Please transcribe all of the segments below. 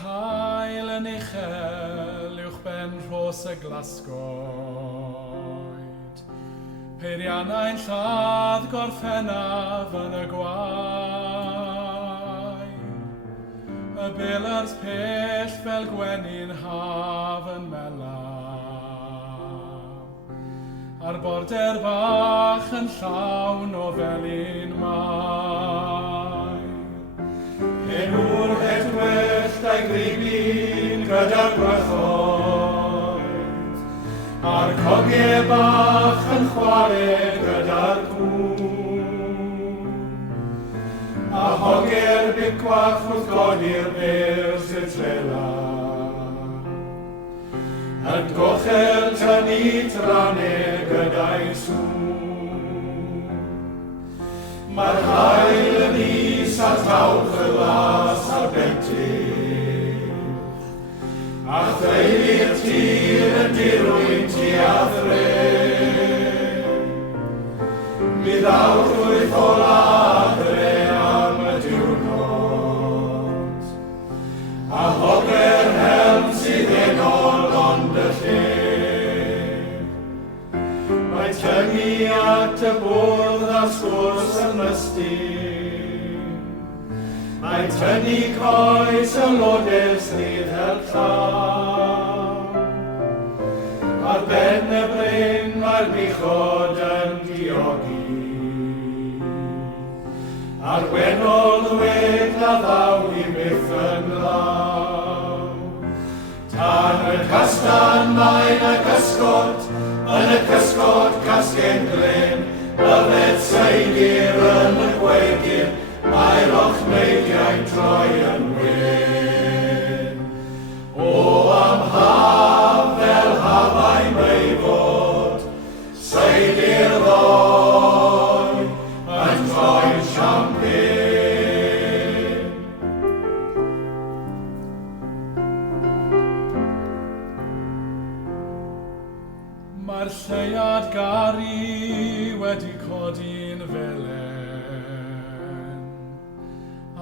hael yn uchel uwch ben rhos y glasgoed. Peiriannau'n lladd gorffennaf yn y gwae. Y bilars pell fel gwenyn haf yn melaf. A'r border bach yn llawn o felyn mai. Enw'r het gwellt a'i gribin gyda'r gwachoed. A'r cogiau bach yn chwarae gyda'r cwn. A hogiau'r bicwach wrth godi'r bears i'r trela. Yn gochel tynnu trannau gyda'i sŵn. Mae'r hael yn is a tawch y las a'r bentig. A threi'r tir yn dirwyn tu a thre. Mi ddawch wyth o ladre am y diwrnod. A hoger helm sydd enol ond y lle. Mae tyngu at y bwrdd a sgwrs yn mystyn. Mae tynnu coes y lodau sydd hel llaw. Ar ben y bryn mae'r bichod yn diogi. Ar wenol ddwed a ddaw I byth yn law. Tan y castan mae'n y cysgod, yn y cysgod casgen glen, yfed Seidr yn y gwegir, mae'r ochneidiau'n troi yn wyn. O am haf fel hafau'n meifod, Seidr Ddoe yn troi'n champagne. Mae'r lleiad gari wedi codi'n felen.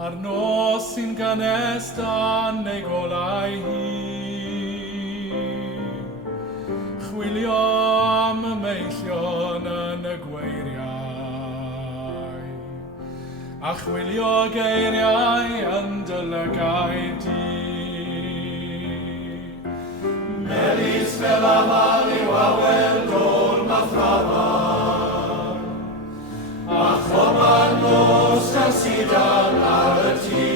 A'r nos sy'n gynnes dan ei golau hi. Chwilio am y meillion yn y gweiriau. A chwilio geiriau yn dylygau di. Melys fel amal i'w awel o'r mathraman. A chloman nos gan sidan ar y tŷ.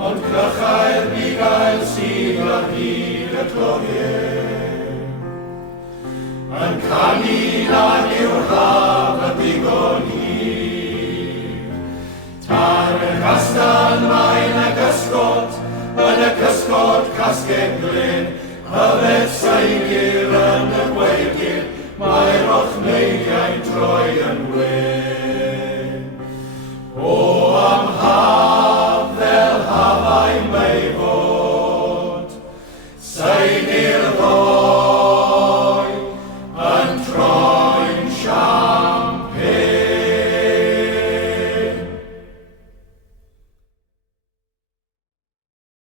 Ond crychau'r bigael sydd ar hyd y cloddiau. Yn canu lan i'w hlaf y bigon hyd. Tan y castan mae'n y gysgod, yn y cysgod casgen glyn, yfed Seidr yn y gwegir, mae'r ochneidiau'n troi yn wyn. O am haf fel hafau'n